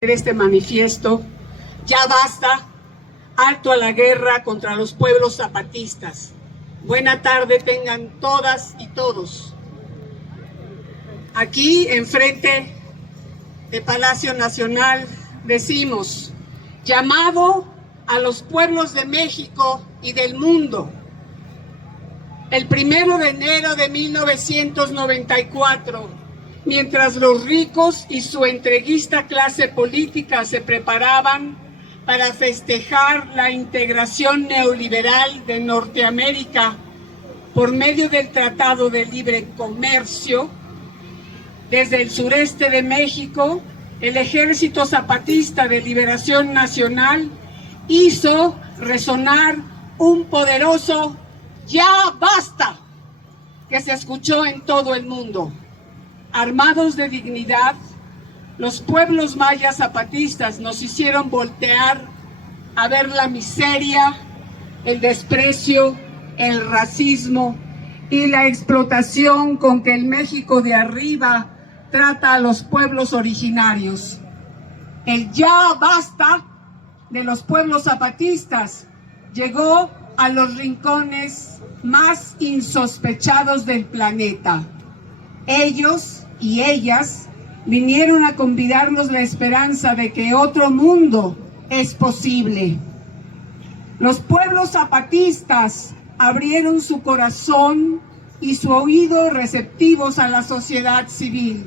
este manifiesto: ya basta, alto a la guerra contra los pueblos zapatistas. Buena tarde tengan todas y todos. Aquí, enfrente de Palacio Nacional, decimos: llamado a los pueblos de México y del mundo. El 1 de enero de 1994, mientras los ricos y su entreguista clase política se preparaban para festejar la integración neoliberal de Norteamérica por medio del Tratado de Libre Comercio, desde el sureste de México, el Ejército Zapatista de Liberación Nacional hizo resonar un poderoso "ya basta", que se escuchó en todo el mundo. Armados de dignidad, los pueblos mayas zapatistas nos hicieron voltear a ver la miseria, el desprecio, el racismo y la explotación con que el México de arriba trata a los pueblos originarios. El "ya basta" de los pueblos zapatistas llegó a los rincones más insospechados del planeta. Ellos y ellas vinieron a convidarnos la esperanza de que otro mundo es posible. Los pueblos zapatistas abrieron su corazón y su oído receptivos a la sociedad civil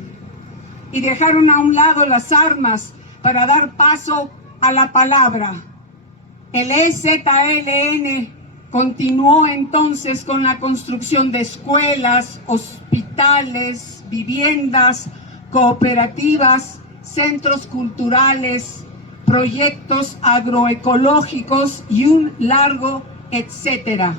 y dejaron a un lado las armas para dar paso a la palabra. El EZLN continuó entonces con la construcción de escuelas, hospitales, viviendas, cooperativas, centros culturales, proyectos agroecológicos y un largo etcétera.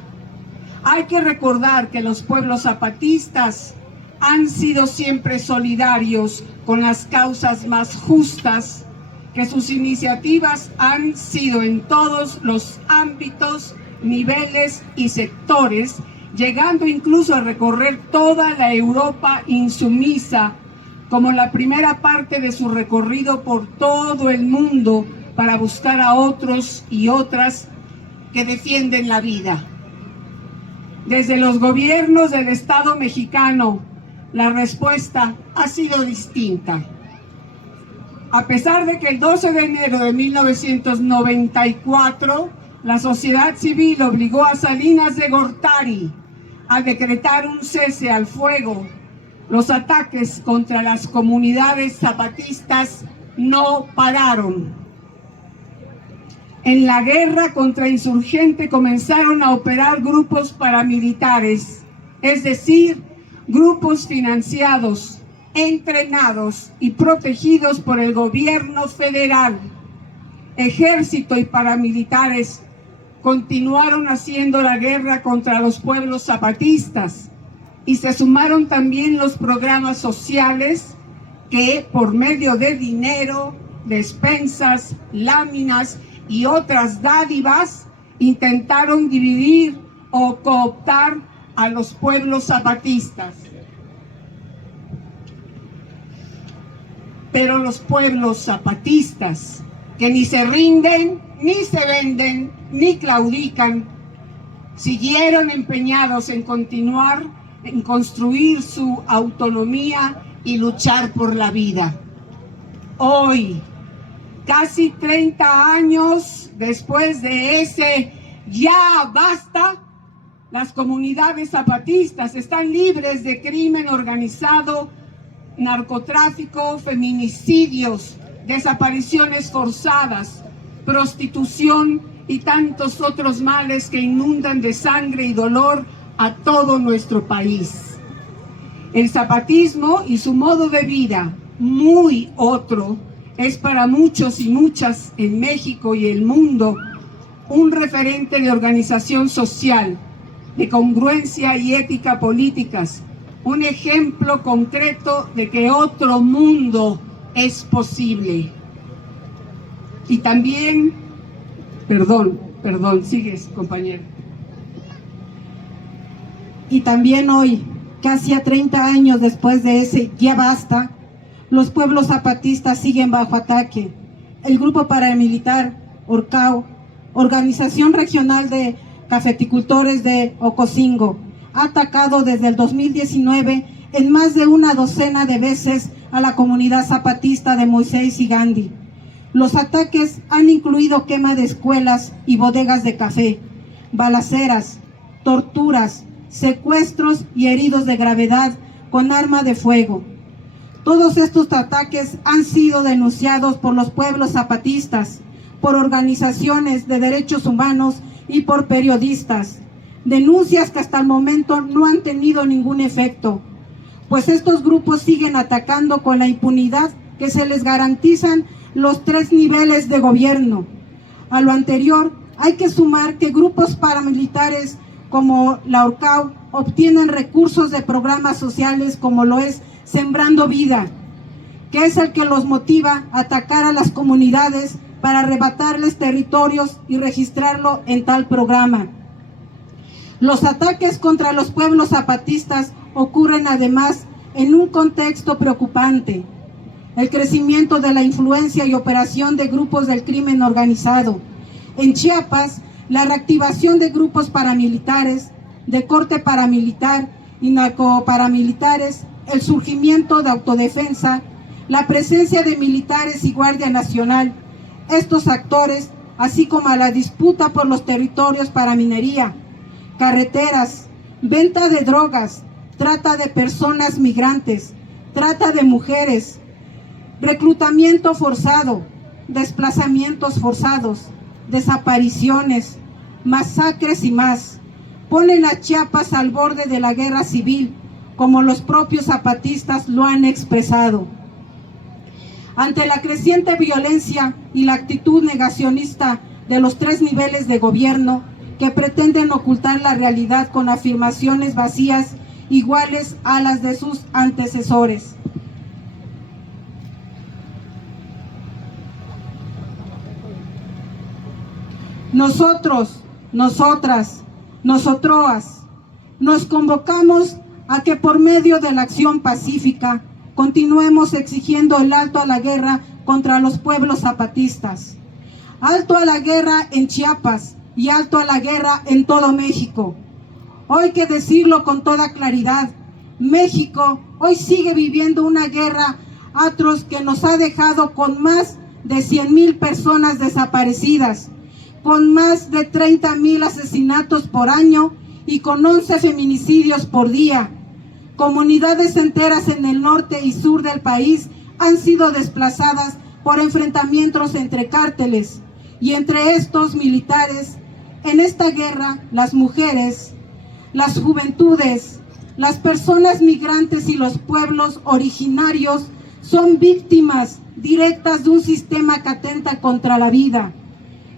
Hay que recordar que los pueblos zapatistas han sido siempre solidarios con las causas más justas, que sus iniciativas han sido en todos los ámbitos, niveles y sectores, llegando incluso a recorrer toda la Europa insumisa, como la primera parte de su recorrido por todo el mundo para buscar a otros y otras que defienden la vida. Desde los gobiernos del Estado mexicano, la respuesta ha sido distinta. A pesar de que el 12 de enero de 1994, la sociedad civil obligó a Salinas de Gortari a decretar un cese al fuego, los ataques contra las comunidades zapatistas no pararon. En la guerra contrainsurgente comenzaron a operar grupos paramilitares, es decir, grupos financiados, entrenados y protegidos por el gobierno federal. Ejército y paramilitares continuaron haciendo la guerra contra los pueblos zapatistas y se sumaron también los programas sociales que, por medio de dinero, despensas, láminas y otras dádivas, intentaron dividir o cooptar a los pueblos zapatistas. Pero los pueblos zapatistas, que ni se rinden, ni se venden, ni claudican, siguieron empeñados en continuar, en construir su autonomía y luchar por la vida. Hoy, casi 30 años después de ese "ya basta", las comunidades zapatistas están libres de crimen organizado, narcotráfico, feminicidios, desapariciones forzadas, prostitución y tantos otros males que inundan de sangre y dolor a todo nuestro país. El zapatismo y su modo de vida, muy otro, es para muchos y muchas en México y el mundo un referente de organización social, de congruencia y ética políticas, un ejemplo concreto de que otro mundo es posible. Y también, perdón, sigues, compañero. Y también hoy, casi a 30 años después de ese "ya basta", los pueblos zapatistas siguen bajo ataque el grupo paramilitar Orcao, Organización Regional de Cafeticultores de Ocosingo, ha atacado desde el 2019 en más de una docena de veces a la comunidad zapatista de Moisés y Gandhi. Los ataques han incluido quema de escuelas y bodegas de café, balaceras, torturas, secuestros y heridos de gravedad con arma de fuego. Todos estos ataques han sido denunciados por los pueblos zapatistas, por organizaciones de derechos humanos y por periodistas. Denuncias que hasta el momento no han tenido ningún efecto, pues estos grupos siguen atacando con la impunidad que se les garantizan los 3 niveles de gobierno. A lo anterior, hay que sumar que grupos paramilitares como la Orcao obtienen recursos de programas sociales como lo es Sembrando Vida, que es el que los motiva a atacar a las comunidades para arrebatarles territorios y registrarlo en tal programa. Los ataques contra los pueblos zapatistas ocurren además en un contexto preocupante: el crecimiento de la influencia y operación de grupos del crimen organizado. En Chiapas, la reactivación de grupos paramilitares, de corte paramilitar y narcoparamilitares, el surgimiento de autodefensa, la presencia de militares y Guardia Nacional. Estos actores, así como a la disputa por los territorios para minería, carreteras, venta de drogas, trata de personas migrantes, trata de mujeres, reclutamiento forzado, desplazamientos forzados, desapariciones, masacres y más, ponen a Chiapas al borde de la guerra civil, como los propios zapatistas lo han expresado. Ante la creciente violencia y la actitud negacionista de los 3 niveles de gobierno que pretenden ocultar la realidad con afirmaciones vacías iguales a las de sus antecesores. Nosotros, nosotras, nosotroas, nos convocamos a que por medio de la acción pacífica continuemos exigiendo el alto a la guerra contra los pueblos zapatistas, alto a la guerra en Chiapas y alto a la guerra en todo México. Hoy hay que decirlo con toda claridad: México hoy sigue viviendo una guerra atroz que nos ha dejado con más de 100,000 personas desaparecidas, con más de 30,000 asesinatos por año y con 11 feminicidios por día. Comunidades enteras en el norte y sur del país han sido desplazadas por enfrentamientos entre cárteles, y entre estos militares. En esta guerra, las mujeres, las juventudes, las personas migrantes y los pueblos originarios son víctimas directas de un sistema que atenta contra la vida.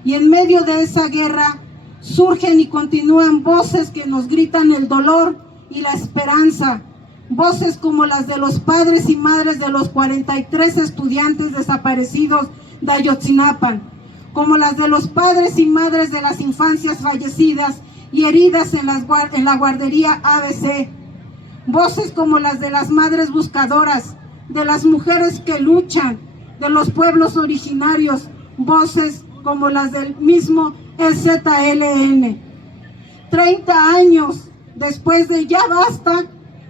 Y en medio de esa guerra surgen y continúan voces que nos gritan el dolor y la esperanza, voces como las de los padres y madres de los 43 estudiantes desaparecidos de Ayotzinapa, como las de los padres y madres de las infancias fallecidas y heridas en la guardería ABC, voces como las de las madres buscadoras, de las mujeres que luchan, de los pueblos originarios, voces como las del mismo EZLN. 30 años después de ya basta,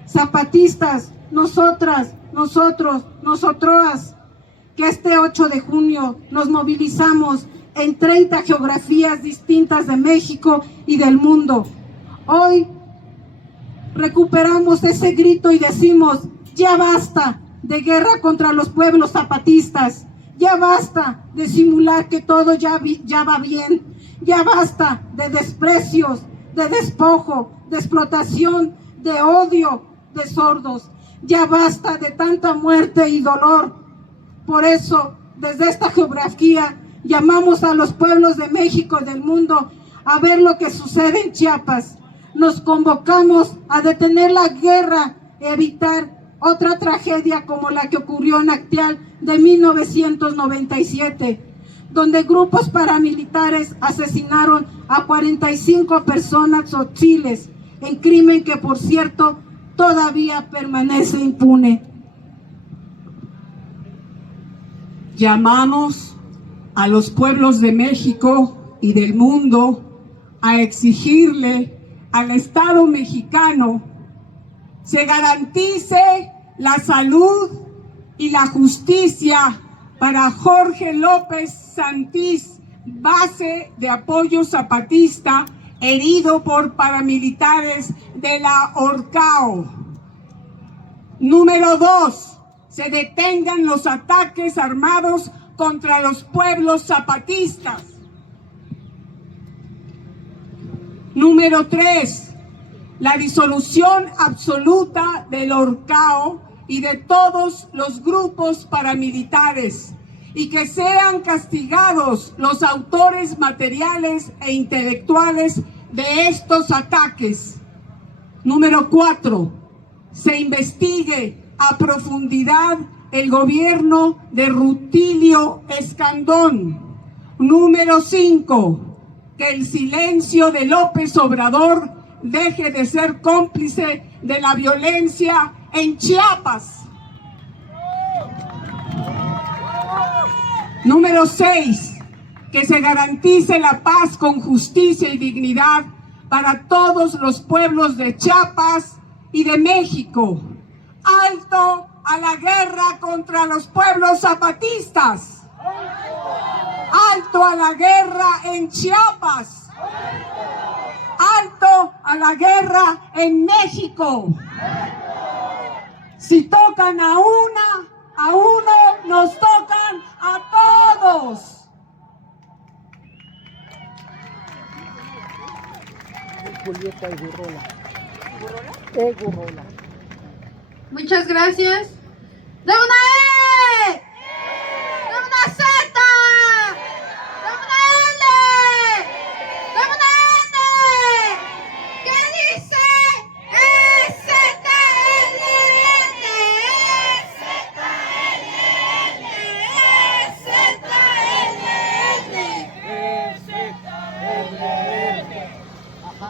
zapatistas, nosotras, nosotros, nosotroas, que este 8 de junio nos movilizamos en 30 geografías distintas de México y del mundo. Hoy recuperamos ese grito y decimos: ya basta de guerra contra los pueblos zapatistas, ya basta de simular que todo ya va bien, ya basta de desprecios, de despojo, de explotación, de odio, de sordos, ya basta de tanta muerte y dolor. Por eso, desde esta geografía, llamamos a los pueblos de México y del mundo a ver lo que sucede en Chiapas. Nos convocamos a detener la guerra, evitar otra tragedia como la que ocurrió en Acteal de 1997, donde grupos paramilitares asesinaron a 45 personas tzotziles, en crimen que, por cierto, todavía permanece impune. Llamamos a los pueblos de México y del mundo a exigirle al Estado mexicano se garantice la salud y la justicia para Jorge López Santís, base de apoyo zapatista, herido por paramilitares de la Orcao. Número 2, se detengan los ataques armados contra los pueblos zapatistas. Número 3, la disolución absoluta del Orcao y de todos los grupos paramilitares, y que sean castigados los autores materiales e intelectuales de estos ataques. Número 4, se investigue a profundidad el gobierno de Rutilio Escandón. Número 5, que el silencio de López Obrador deje de ser cómplice de la violencia en Chiapas. Número 6, que se garantice la paz con justicia y dignidad para todos los pueblos de Chiapas y de México. ¡Alto a la guerra contra los pueblos zapatistas! ¡Alto a la guerra en Chiapas! ¡Alto a la guerra en México! Si tocan a uno, nos tocan a todos. Julieta Egurrola. Egurrola. Muchas gracias. ¡De una E! ¡De una Z! ¡De una L! ¡De una N! ¿Qué dice?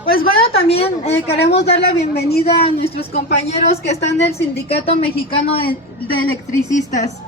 Pues bueno, también queremos dar la bienvenida a nuestros compañeros que están del Sindicato Mexicano de Electricistas.